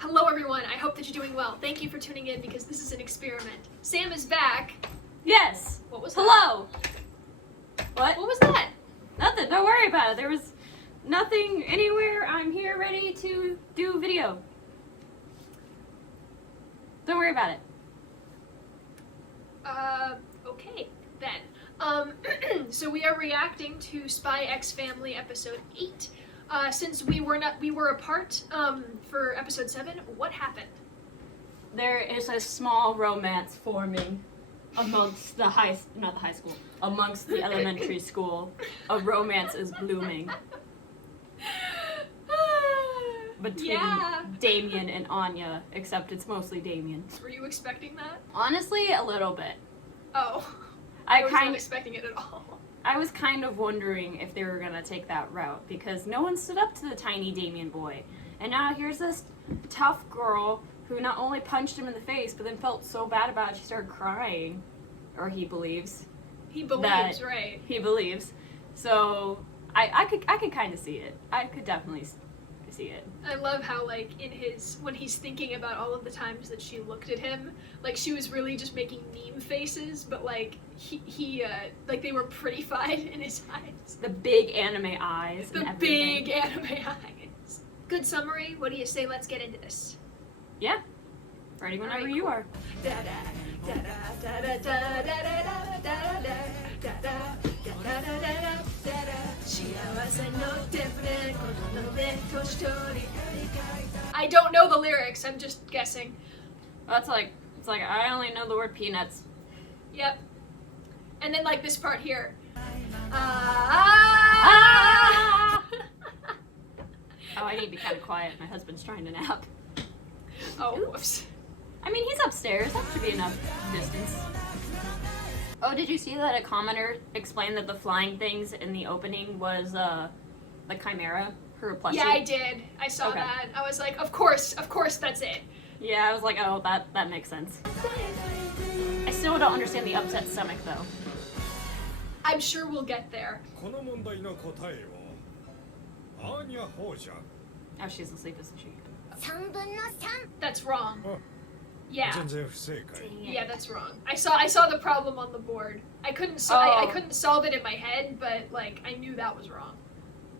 Hello everyone, I hope that you're doing well. Thank you for tuning in because this is an experiment. Sam is back. Yes. What was Hello. that? What? What was that? Nothing. Don't worry about it. There was nothing anywhere. I'm here ready to do video. Don't worry about it. Okay, then. So we are reacting to Spy X Family episode 8. Since we were apart, for episode 7, what happened? There is a small romance forming amongst amongst the elementary school. A romance is blooming between Damien and Anya, except it's mostly Damien. Were you expecting that? Honestly, a little bit. Oh. I was not expecting it at all. I was kind of wondering if they were gonna take that route because no one stood up to the tiny Damien boy. And now here's this tough girl who not only punched him in the face, but then felt so bad about it she started crying. Or he believes. He believes, right. He believes. So I could kind of see it. I could definitely see it. I love how, like, when he's thinking about all of the times that she looked at him, like, she was really just making meme faces, but, like, like, they were prettified in his eyes. The big anime eyes. The big anime eyes. Good summary. What do you say? Let's get into this. Yeah. Ready whenever you are. I don't know the lyrics, I'm just guessing. Well, it's like I only know the word peanuts. Yep. And then like this part here. Oh, I need to be kind of quiet. My husband's trying to nap. Oh, whoops. I mean, he's upstairs. That should be enough distance. Oh, did you see that a commenter explained that the flying things in the opening was the Chimera, her plushie? Yeah, I did. I saw that. I was like, of course, that's it. Yeah, I was like, oh, that makes sense. I still don't understand the upset stomach, though. I'm sure we'll get there. Oh, she's asleep as a sheep. That's wrong. Yeah. Yeah, That's wrong. I saw the problem on the board. I couldn't solve it in my head, but like I knew that was wrong.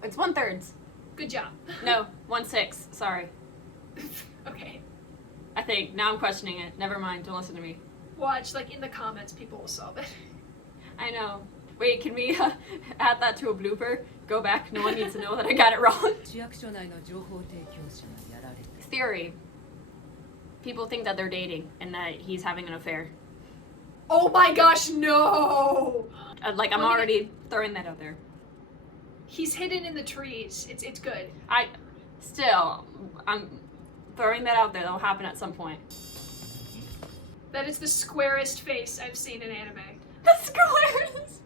It's 1/3. Good job. No, 1/6. Sorry. Okay. I think now I'm questioning it. Never mind. Don't listen to me. Watch, like in the comments, people will solve it. I know. Wait, can we add that to a blooper? Go back. No one needs to know that I got it wrong. Theory. People think that they're dating and that he's having an affair. Oh my gosh, no! I'm already throwing that out there. He's hidden in the trees. It's good. I'm throwing that out there. That'll happen at some point. That is the squarest face I've seen in anime. The squarest!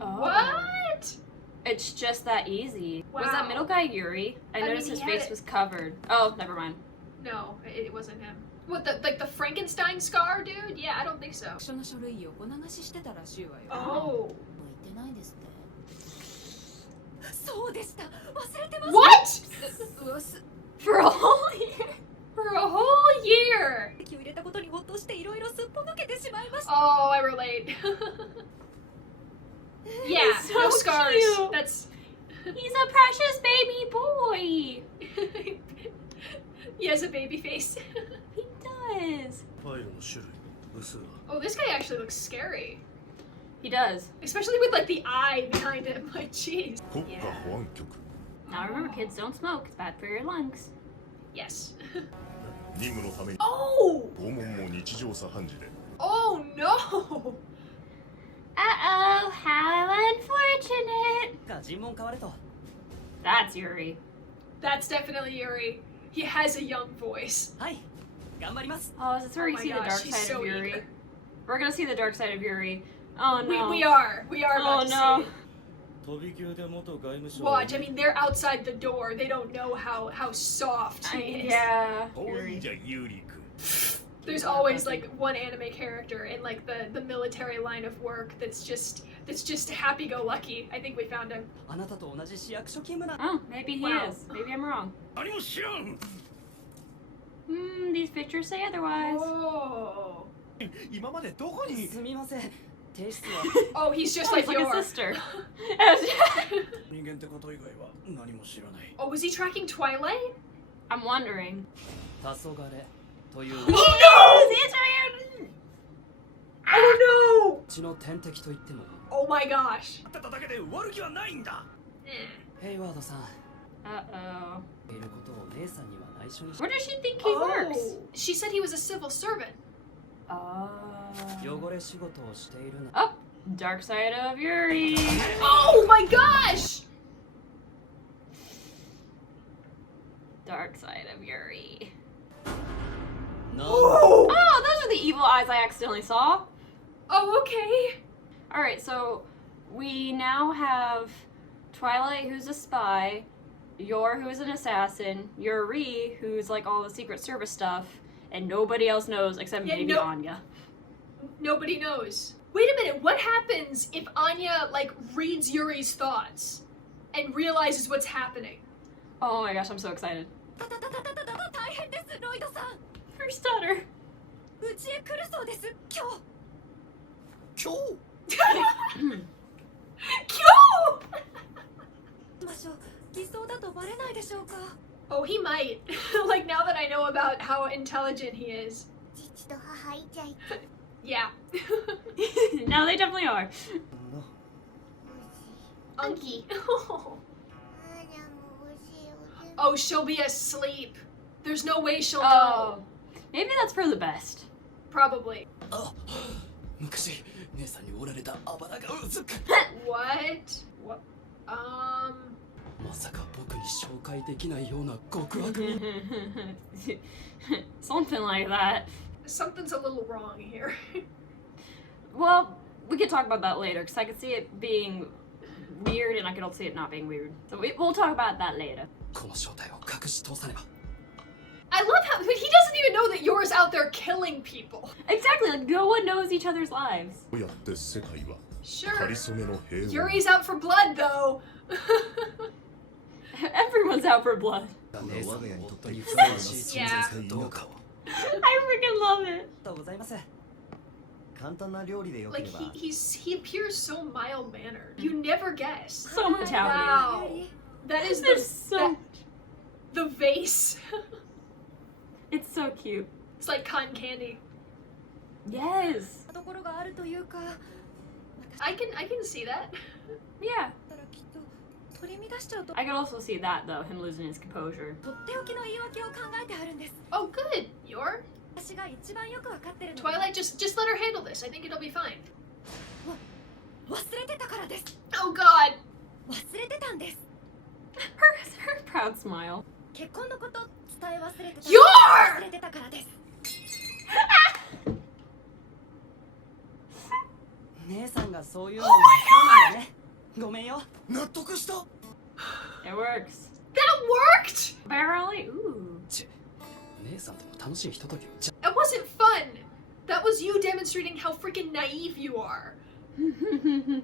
Oh. What? It's just that easy. Wow. Was that middle guy Yuri? I noticed his face was covered. Oh, never mind. No, it wasn't him. What, the Frankenstein scar dude? Yeah, I don't think so. Oh. What? For a whole year? For a whole year! Oh, I relate. Yeah, so no scars. Cute. That's. He's a precious baby boy. He has a baby face. He does. Oh, this guy actually looks scary. He does. Especially with like the eye behind him. Like, jeez. Yeah. Now remember, kids, don't smoke. It's bad for your lungs. Yes. Oh! Oh no! Uh-oh, how unfortunate. That's Yuri. That's definitely Yuri. He has a young voice. Oh, is this where Oh you my see gosh, the dark he's side so of Yuri? eager. We're gonna see the dark side of Yuri. Oh no. We are about to no. see. Watch, I mean, they're outside the door. They don't know how soft he is. Yeah. Yuri. There's always like one anime character in like the military line of work that's it's just happy-go-lucky. I think we found him. Oh, maybe he Wow. is. Maybe I'm wrong. These pictures say otherwise. Oh. 今までどこにすみません提出は Oh, he's just Oh, like he's like a YOR. sister. 人間ってこと以外は何も知らない Oh, was he tracking Twilight? I'm wondering. 黄昏という Oh う no! う Oh no! ちの天敵と言ってもいい Oh my gosh. 会ってただけで悪気はないんだ Eh. ヘイワードさん Uh-oh. いることを姉さんには内緒にし Where does she think he works? Oh. She said he was a civil servant. Oh. 汚れ仕事をしているな Oh, dark side of Yuri. Oh my gosh! Dark side of Yuri. な Oh! Oh, those are the evil eyes I accidentally saw. Oh, okay. All right, so we now have Twilight, who's a spy, YOR, who's an assassin, Yuri, who's like all the Secret Service stuff, and nobody else knows except Yeah, maybe no- Anya. Nobody knows. Wait a minute, what happens if Anya, like, reads Yuri's thoughts and realizes what's happening? Oh my gosh, I'm so excited. 大変ですロイドさん Her stutter. うちへ来るそうです今日今日 Kyo! ましょう偽装だとバレないでしょうか Oh, he might. Like, now that I know about how intelligent he is. 父と母イチャイチャ Yeah. No, they definitely are. Unky. あらもうおしいお Oh, she'll be asleep. There's no way she'll Oh, know. maybe that's for the best. Probably. あ昔姉さんにおられたあばらがうずく What? What? まさか僕に紹介できないような極悪に Something like that. Something's a little wrong here. Well, we could talk about that later, because I could see it being weird, and I could also see it not being weird. So we'll talk about that later. この正体を隠し通さねば I love how he doesn't even know that Yor's out there killing people. Exactly, like no one knows each other's lives. どうやって世界は Sure. かりそめの平和 Yuri's out for blood, though. Everyone's out for blood. 姉さんの夫にふふさわしい存在かどうかを I freaking love it. ありがとうございます簡単な料理でよけ Like れば he appears so mild mannered. You never guess. So much happening. Wow. That is There's so the vase. It's so cute. It's like cotton candy. Yes. ところがあるというか I can see that. Yeah. だったらきっと取り乱しちゃうと I could also see that though, him losing his composure. とっておきの言い訳を考えてあるんです Oh, good. Yor. 私が一番よくわかってるの Twilight, just let her handle this. I think it'll be fine. 忘れてたからです Oh God. 忘れてたんです Her proud smile. 結婚のこと伝え忘れてた Yor! 忘れてたからです姉さんがそういうのもそうなんだねごめんよ納得した It works. That worked. Barely. Ooh. 姉さんとの楽しいひとときをじゃ That wasn't fun. That was you demonstrating how freaking naive you are. It's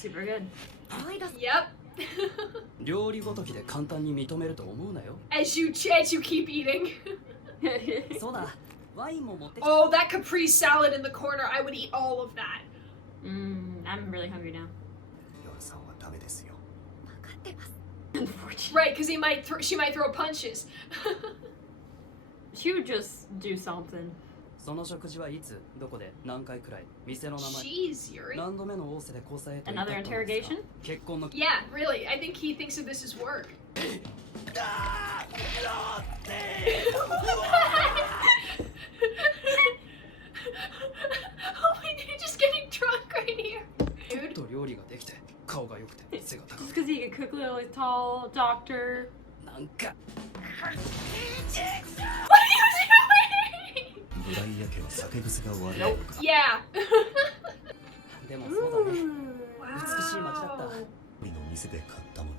super good. ロイド Yep. 料理ごときで簡単に認めると思うなよ as you keep eating. そうだワインも持ってき Oh, that caprese salad in the corner. I would eat all of that. I'm really hungry now. 夜さんはダメですよ分かってます Unfortunately. Right, because she might throw punches. She would just do something. その食事はいつどこで何回くらい店の名前 Jeez, Yuri. 何度目の仰せで交際へと Another 至ったのですか interrogation? 結婚の Yeah, really. I think he thinks of this as work. Oh my god, you're just getting drunk right here. ちょっ Dude. と料理ができて顔が良くて背が高 Just く because he could cook really tall, doctor. なんか What are you doing? ブライア家は酒癖が悪いのか Yeah. でもそうだね Wow. 美しい街だった海の店で買ったもの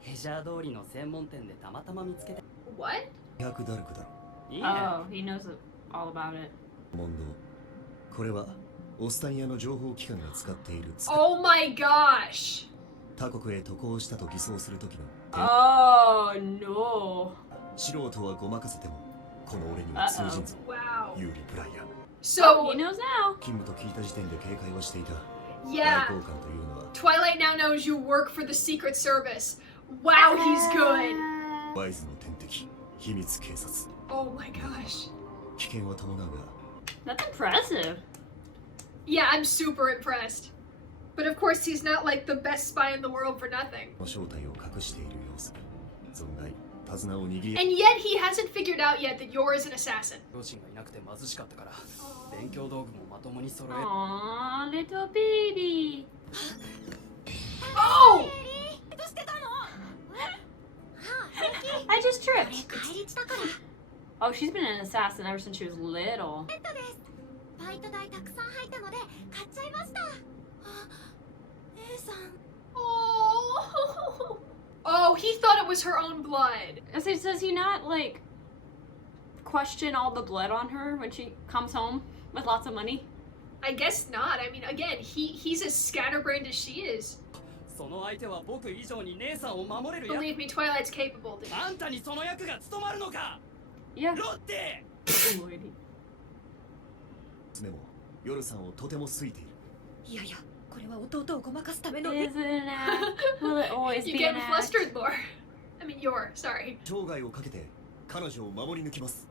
ヘジャー通りの専門店でたまたま見つけて What? 200ダルクだろいいね Oh, he knows all about it. 問答これはオスタニアの情報機関が使っている Oh my gosh! 他国へ渡航したと偽装する時の Oh no. 素人はごまかせてもこの俺には通じんぞ Wow. ユーリ・ブライアン Oh, So, he knows now. 勤務と聞いた時点で警戒はしていた yeah. 外交官というのは Twilight now knows you work for the Secret Service. Wow, he's good. ワイズの天敵秘密警察 Oh my gosh. 危険は伴うが That's impressive. Yeah, I'm super impressed. But of course, he's not like the best spy in the world for nothing. 正体を隠している様子存外手綱を握り And yet, he hasn't figured out yet that Yor is an assassin. 両親がいなくて貧しかったから勉強道具もまともに揃え Aww, little baby. Oh! どうしてたの？I just これ tripped. 帰り血だから Oh, she's been an assassin ever since she was little. ペットです。バイト代たくさん入ったので買っちゃいました。あ、A さん。 Oh. Oh, he thought it was her own blood. So does he not, like, question all the blood on her when she comes home with lots of money? I guess not. I mean, again, he's as scatterbrained as she is. その相手は僕以上に姉さんを守れるや Believe me, Twilight's capable. Dude. あんたにその役が務まるのか Yeah. ロッテ Lordy. 娘も夜さんをとても好いているいやいや、これは弟をごまかすための。 Is it an act? Will it always You be get an act? flustered, Lore. I mean, Yor. Sorry. 生涯をかけて彼女を守り抜きます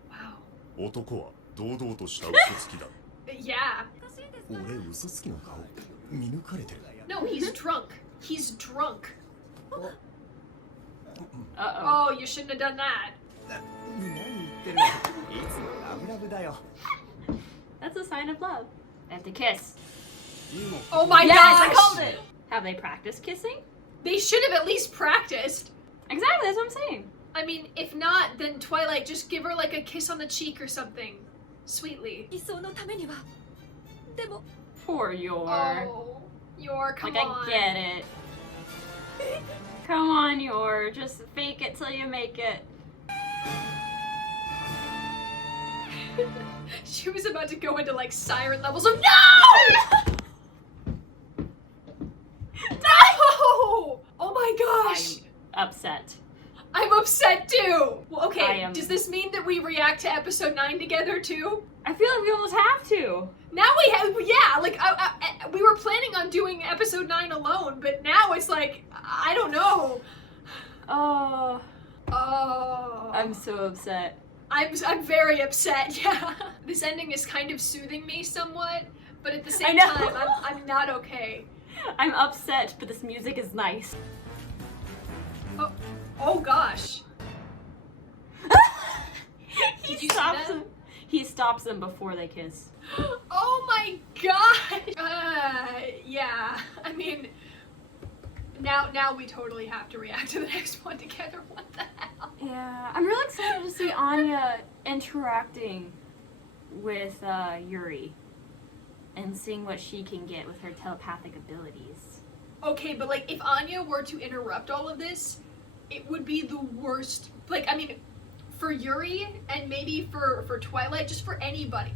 Wow. 男は堂々とした嘘つきだ Yeah. おかしいです俺嘘つきの顔見抜かれてる No, he's drunk. He's drunk. Uh-oh. Oh, you shouldn't have done that. 何言ってるのいつもラブラブだよ That's a sign of love. They have to kiss. Oh my Yes, I gosh! called it! Have they practiced kissing? They should have at least practiced. Exactly, that's what I'm saying. I mean, if not, then Twilight, just give her like a kiss on the cheek or something. Sweetly. 理想のためには。でも Poor Yor. Oh, Yor, come Like, on. I get it. Come on, Yor. Just fake it till you make it. She was about to go into like siren levels of no! No! Oh my gosh! I'm upset. I'm upset too. Well, I okay, am- does this mean that we react to episode 9 together too? I feel like we almost have to. Now we have, yeah, like we were planning on doing episode 9 alone, but now it's like, I don't know. Oh, Oh. I'm so upset. I'm very upset, yeah. This ending is kind of soothing me somewhat, but at the same know. time, I'm not okay. I'm upset, but this music is nice. Oh gosh. He Did you see stops that? him. He stops them before they kiss. Oh my god! Yeah. I mean, now we totally have to react to the next one together. What the hell? Yeah, I'm really excited to see Anya interacting with Yuri and seeing what she can get with her telepathic abilities. Okay, but like if Anya were to interrupt all of this, it would be the worst. Like, I mean, for Yuri and maybe for Twilight, just for anybody,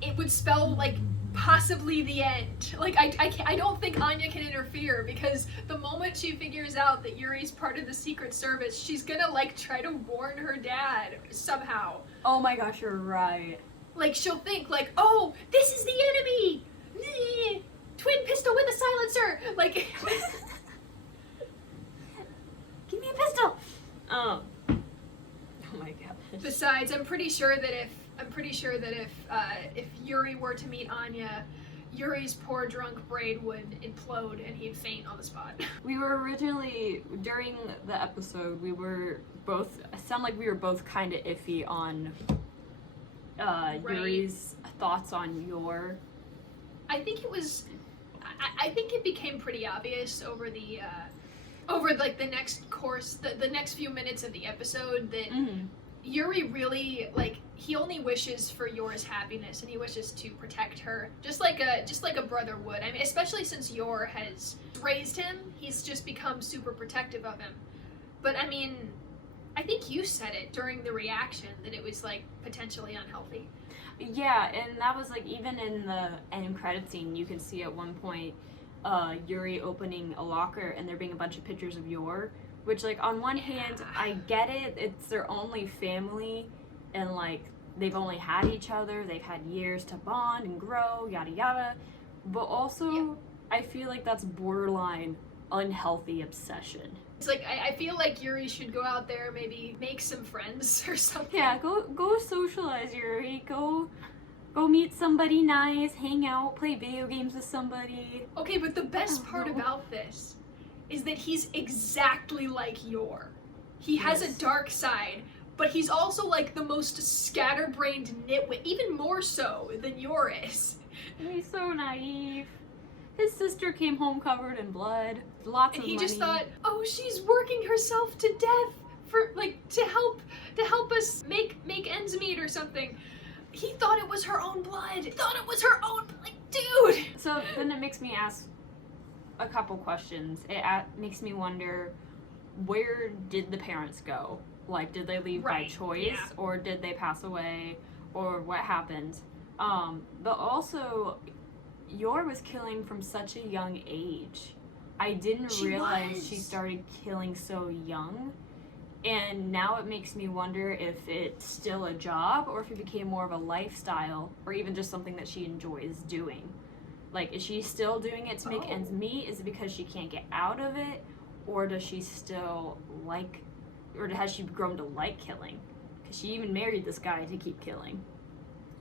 it would spell like possibly the end. Like I don't think Anya can interfere because the moment she figures out that Yuri's part of the Secret Service, she's gonna like try to warn her dad somehow. Oh my gosh, you're right. Like she'll think like, oh, this is the enemy. Twin pistol with a silencer. Like. Give me a pistol. Oh my god. Besides, I'm pretty sure that if Yuri were to meet Anya, Yuri's poor drunk brain would implode and he'd faint on the spot. We were originally, during the episode, we were both, it sounded like we were both kind of iffy on Yuri's thoughts on Yor. I think it was, I think it became pretty obvious over the, over like the next course, the next few minutes of the episode that Yuri really, like, he only wishes for Yor's happiness and he wishes to protect her, just like a brother would. I mean, especially since Yor has raised him, he's just become super protective of him. But I mean, I think you said it during the reaction that it was like potentially unhealthy. Yeah, and that was like even in the end credit scene, you can see at one point Yuri opening a locker and there being a bunch of pictures of YOR, which like on one hand I get it, it's their only family and like they've only had each other, they've had years to bond and grow, yada yada, but also I feel like that's borderline unhealthy obsession. It's like I feel like Yuri should go out there, maybe make some friends or something. Yeah, go socialize, Yuri. Go meet somebody nice, hang out, play video games with somebody. Okay, but the best part about this is that he's exactly like YOR. He has a dark side, but he's also like the most scatterbrained nitwit, even more so than YOR is. He's so naive. His sister came home covered in blood, lots of money. And he just thought, oh, she's working herself to death for like to help us make ends meet or something. He thought it was her own blood. He thought it was her own, like, dude. So then it makes me ask a couple questions. It makes me wonder, where did the parents go? Like, did they leave by choice, or did they pass away, or what happened? But also, YOR was killing from such a young age. I didn't realize she started killing so young. And now it makes me wonder if it's still a job or if it became more of a lifestyle or even just something that she enjoys doing. Like, is she still doing it to make ends meet? Is it because she can't get out of it? Or does she still like, or has she grown to like killing? Because she even married this guy to keep killing.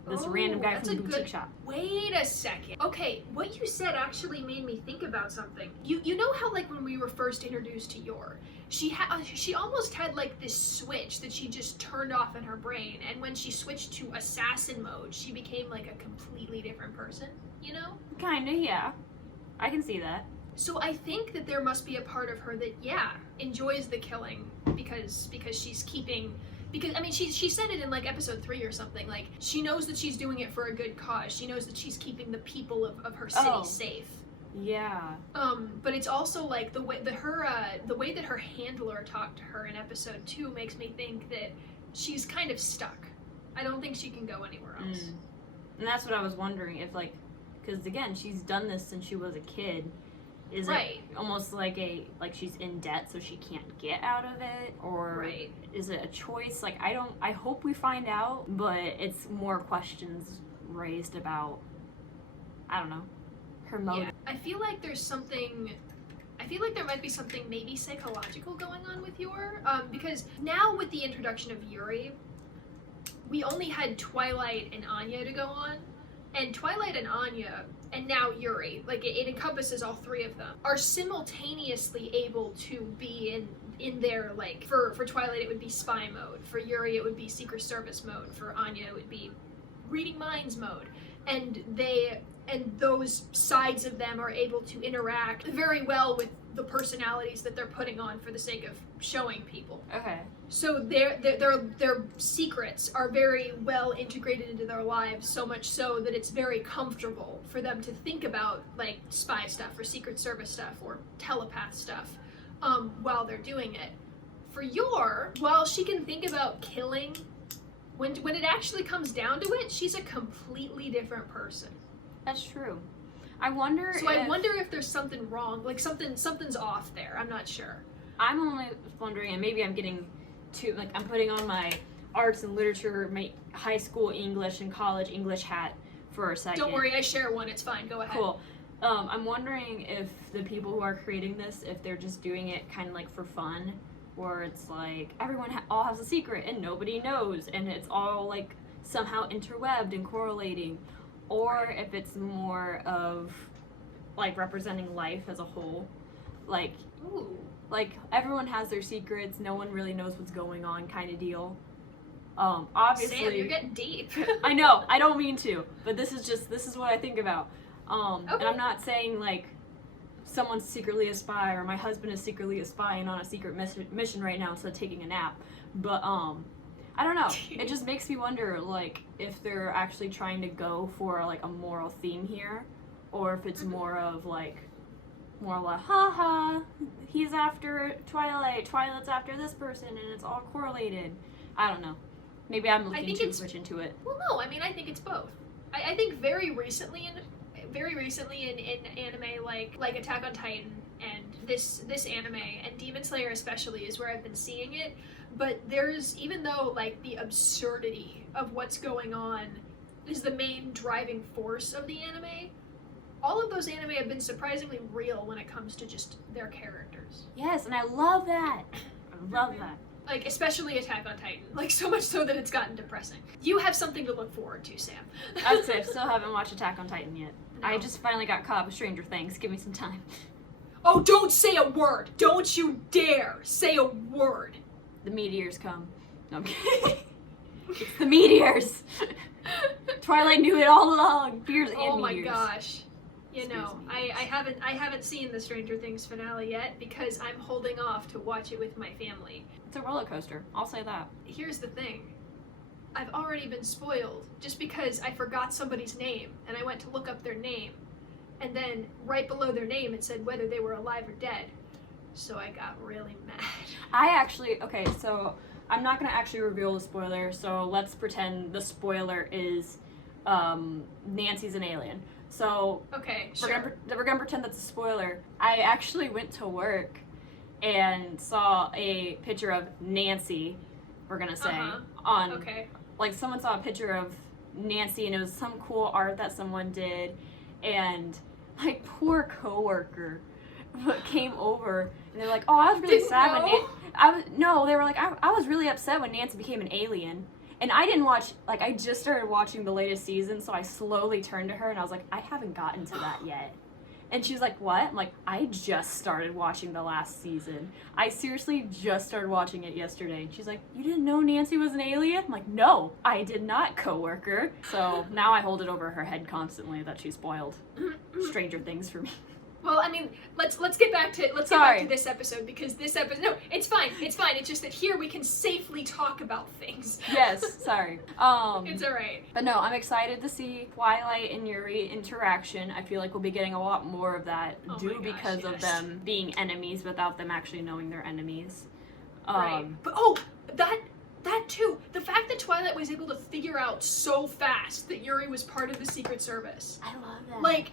This random guy from the boutique shop. Wait a second. Okay, what you said actually made me think about something. You know how like when we were first introduced to YOR, she almost had like this switch that she just turned off in her brain, and when she switched to assassin mode, she became like a completely different person, you know? Kinda, yeah. I can see that. So I think that there must be a part of her that, enjoys the killing because she's keeping... Because, I mean, she said it in, like, episode 3 or something. Like, she knows that she's doing it for a good cause. She knows that she's keeping the people of her city safe. Yeah. But it's also, like, the way that her handler talked to her in episode 2 makes me think that she's kind of stuck. I don't think she can go anywhere else. And that's what I was wondering, if, like... Because, again, she's done this since she was a kid. Is it almost like she's in debt so she can't get out of it, or is it a choice? Like, I hope we find out, but it's more questions raised about, I don't know, her motive. Yeah. I feel like there might be something maybe psychological going on with YOR, because now with the introduction of Yuri, we only had Twilight and Anya to go on, and Twilight and Anya, and now Yuri, like it encompasses all three of them, are simultaneously able to be in their, like, for Twilight it would be spy mode, for Yuri it would be Secret Service mode, for Anya it would be reading minds mode, and those sides of them are able to interact very well with the personalities that they're putting on for the sake of showing people. Okay. So their secrets are very well integrated into their lives, so much so that it's very comfortable for them to think about, like, spy stuff or Secret Service stuff or telepath stuff while they're doing it. For YOR, while she can think about killing, when it actually comes down to it, she's a completely different person. That's true. I wonder if there's something wrong, like something's off there. I'm not sure. I'm only wondering, and maybe I'm getting too, like, I'm putting on my arts and literature, my high school English and college English hat for a second. Don't worry, I share one. It's fine. Go ahead. Cool. I'm wondering if the people who are creating this, if they're just doing it kind of like for fun, or it's like everyone all has a secret and nobody knows, and it's all like somehow interwebbed and correlating. Or if it's more of, like, representing life as a whole. Like, like, everyone has their secrets, no one really knows what's going on kind of deal. Obviously... Sam, you're getting deep. I know, I don't mean to, but this is what I think about. And I'm not saying, like, someone's secretly a spy, or my husband is secretly a spy and on a secret mission right now instead of taking a nap. But, I don't know. It just makes me wonder, like, if they're actually trying to go for, like, a moral theme here, or if it's more of, like, more like, haha, he's after Twilight, Twilight's after this person, and it's all correlated. I don't know. Maybe I'm looking too much into it. Well, no, I mean, I think it's both. I think very recently in anime like Attack on Titan and this anime and Demon Slayer especially is where I've been seeing it. But there's, even though like the absurdity of what's going on is the main driving force of the anime, all of those anime have been surprisingly real when it comes to just their characters. Yes, and I love that. I love that. Like, especially Attack on Titan. Like, so much so that it's gotten depressing. You have something to look forward to, Sam. I'd say I still haven't watched Attack on Titan yet. No. I just finally got caught up with Stranger Things. Give me some time. Oh, don't say a word! Don't you dare say a word! The meteors come. No, I'm kidding. It's the meteors! Twilight knew it all along. Fears and Oh my meteors. gosh. You Excuse know, me. I haven't seen the Stranger Things finale yet because I'm holding off to watch it with my family. It's a roller coaster. I'll say that. Here's the thing. I've already been spoiled just because I forgot somebody's name and I went to look up their name. And then right below their name it said whether they were alive or dead. So I got really mad. Okay, so I'm not going to actually reveal the spoiler, so let's pretend the spoiler is Nancy's an alien. So Okay, sure. we're gonna pretend that's a spoiler. I actually went to work and saw a picture of Nancy, we're gonna say, on, Okay. like someone saw a picture of Nancy and it was some cool art that someone did, and my poor coworker came over and they're like, oh, I was really Didn't sad know? they were like, I was really upset when Nancy became an alien. And I didn't watch, like, I just started watching the latest season, so I slowly turned to her and I was like, I haven't gotten to that yet. And she was like, what? I'm like, I just started watching the last season. I seriously just started watching it yesterday. And she's like, you didn't know Nancy was an alien? I'm like, no, I did not, coworker. So now I hold it over her head constantly that she spoiled Stranger Things for me. Well, I mean, let's get back to this episode because this episode. No, it's fine. It's fine. It's just that here we can safely talk about things. Yes, sorry. It's alright. But no, I'm excited to see Twilight and Yuri interaction. I feel like we'll be getting a lot more of that Oh due my gosh, because of yes. them being enemies without them actually knowing they're enemies. Right. But that too. The fact that Twilight was able to figure out so fast that Yuri was part of the Secret Service. I love that. Like,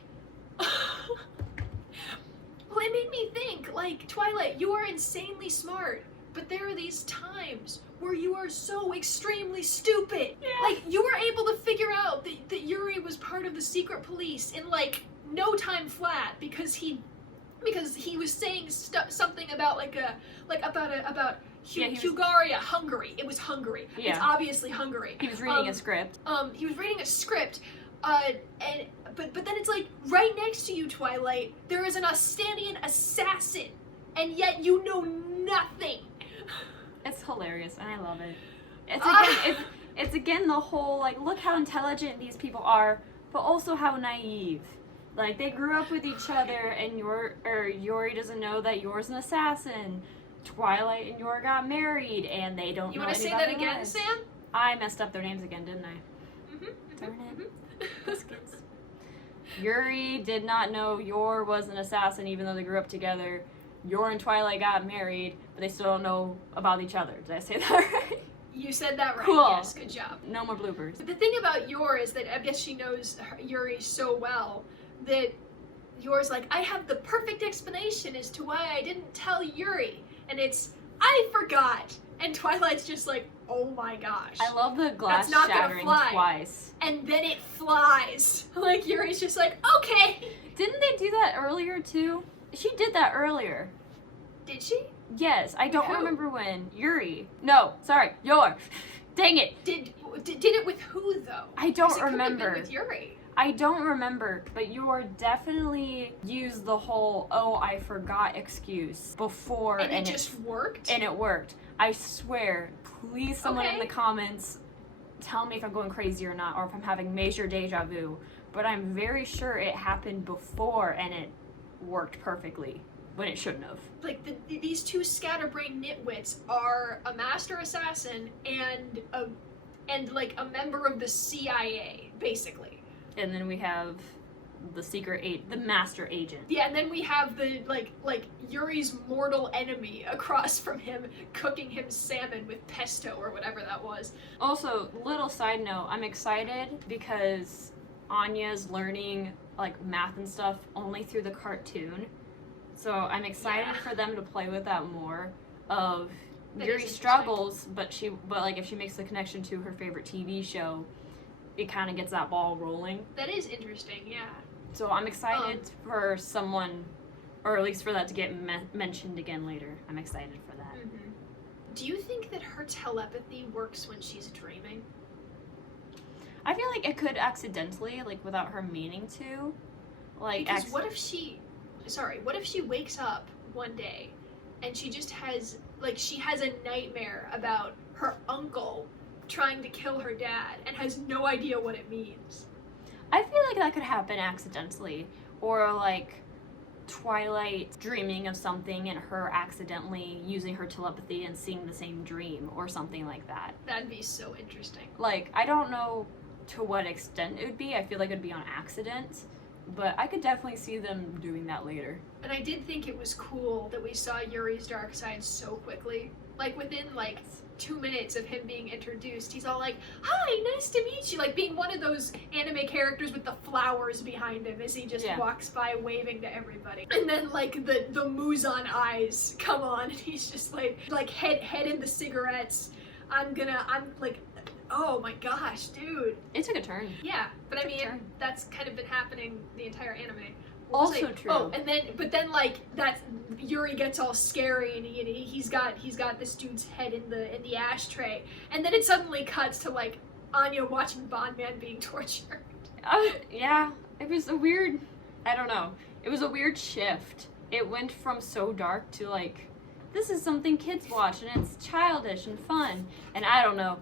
well, it made me think, like, Twilight, you are insanely smart, but there are these times where you are so extremely stupid. Yeah. Like, you were able to figure out that Yuri was part of the secret police in, like, no time flat because he was saying something about, about Hungaria, Hungary. It was Hungary. Yeah. It's obviously Hungary. He was reading a script. He was reading a script, but then it's like, right next to you, Twilight, there is an Ostanian assassin, and yet you know nothing. It's hilarious, and I love it. It's again the whole, like, look how intelligent these people are, but also how naive. Like, they grew up with each other, and Yuri doesn't know that Yor's an assassin. Twilight and Yor got married, and they don't You know want to say about that their again, lives. Sam? I messed up their names again, didn't I? Darn it. Biscuits. Yuri did not know Yor was an assassin, even though they grew up together. Yor and Twilight got married, but they still don't know about each other. Did I say that right? You said that right. Cool. Yes, good job. No more bloopers. But the thing about Yor is that I guess she knows Yuri so well that Yor's like, I have the perfect explanation as to why I didn't tell Yuri. And it's, I forgot. And Twilight's just like, oh my gosh. I love the glass That's not gonna shattering fly. twice. And then it flies. Like, Yuri's just like, okay. Didn't they do that earlier too? She did that earlier. Did she? Yes, I don't Who? remember when. Yuri. No, sorry, Yor. Dang it. Did it with who, though? I don't 'Cause it couldn't have remember. been with Yuri. I don't remember, but Yor definitely used the whole, oh, I forgot excuse before. And it just worked? And it worked. I swear. Please, someone in the comments tell me if I'm going crazy or not, or if I'm having major deja vu. But I'm very sure it happened before and it worked perfectly when it shouldn't have. Like, these two scatterbrained nitwits are a master assassin and like a member of the CIA, basically. And then we have the the master agent. Yeah, and then we have the like Yuri's mortal enemy across from him cooking him salmon with pesto or whatever that was. Also, little side note, I'm excited because Anya's learning like math and stuff only through the cartoon. So I'm excited for them to play with that more of Yuri struggles, but like if she makes the connection to her favorite TV show, it kind of gets that ball rolling. That is interesting, yeah. So I'm excited for someone, or at least for that to get mentioned again later. I'm excited for that. Mm-hmm. Do you think that her telepathy works when she's dreaming? I feel like it could accidentally, like without her meaning to. Like, because what if she wakes up one day and she just has, like, she has a nightmare about her uncle trying to kill her dad and has no idea what it means? I feel like that could happen accidentally, or like Twilight dreaming of something and her accidentally using her telepathy and seeing the same dream or something like that. That'd be so interesting. Like, I don't know to what extent it would be. I feel like it would be on accident, but I could definitely see them doing that later. And I did think it was cool that we saw Yuri's dark side so quickly. Like, within, like, 2 minutes of him being introduced, he's all like, "Hi, nice to meet you," like being one of those anime characters with the flowers behind him as he just walks by waving to everybody. And then like the Muzan eyes come on and he's just like head in the cigarettes. I'm like, oh my gosh, dude. It took a turn. Yeah, but I mean, that's kind of been happening the entire anime. Also true. Oh, but then like that Yuri gets all scary and he's got this dude's head in the ashtray, and then it suddenly cuts to like Anya watching Bondman being tortured. Yeah, it was a weird. I don't know. It was a weird shift. It went from so dark to like, this is something kids watch and it's childish and fun, and I don't know.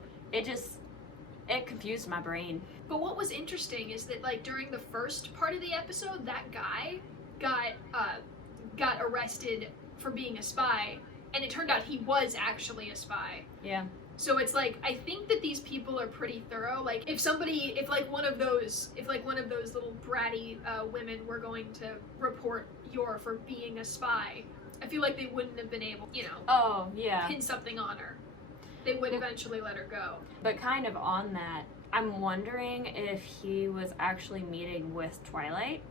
It confused my brain. But what was interesting is that, like, during the first part of the episode, that guy got arrested for being a spy, and it turned out he was actually a spy. Yeah. So it's like, I think that these people are pretty thorough. Like, if one of those little bratty women were going to report YOR for being a spy, I feel like they wouldn't have been able, pin something on her. They would eventually let her go. But kind of on that, I'm wondering if he was actually meeting with Twilight,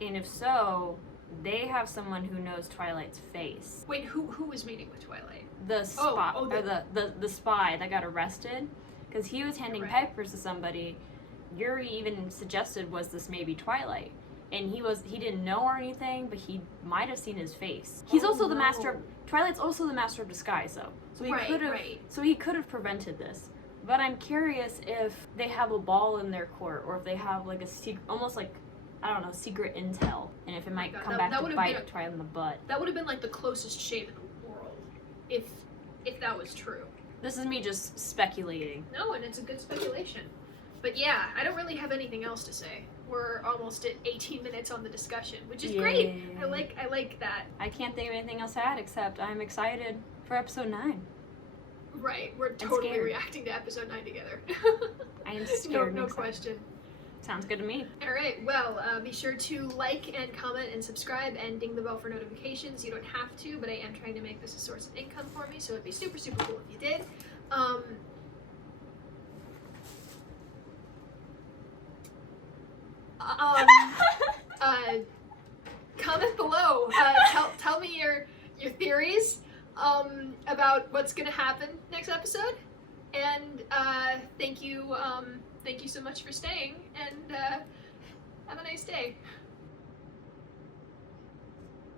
and if so, they have someone who knows Twilight's face. Wait, who was meeting with Twilight? The spy, the spy that got arrested, because he was handing papers to somebody. Yuri even suggested, was this maybe Twilight? And he didn't know or anything, but he might have seen his face. He's also the master. Twilight's also the master of disguise, though. So he could have prevented this. But I'm curious if they have a ball in their court, or if they have like a secret, almost like, I don't know, secret intel, and if it might come back to bite Twilight in the butt. That would have been like the closest shave in the world, if that was true. This is me just speculating. No, and it's a good speculation. But yeah, I don't really have anything else to say. We're almost at 18 minutes on the discussion, which is great. I like that. I can't think of anything else to add except I'm excited for episode 9. Right, we're totally reacting to episode 9 together. I am scared. No question. Sounds good to me. Alright, well, be sure to like and comment and subscribe and ding the bell for notifications. You don't have to, but I am trying to make this a source of income for me, so it'd be super, super cool if you did. Comment below. Tell me your theories about what's gonna happen next episode, and thank you so much for staying, and have a nice day.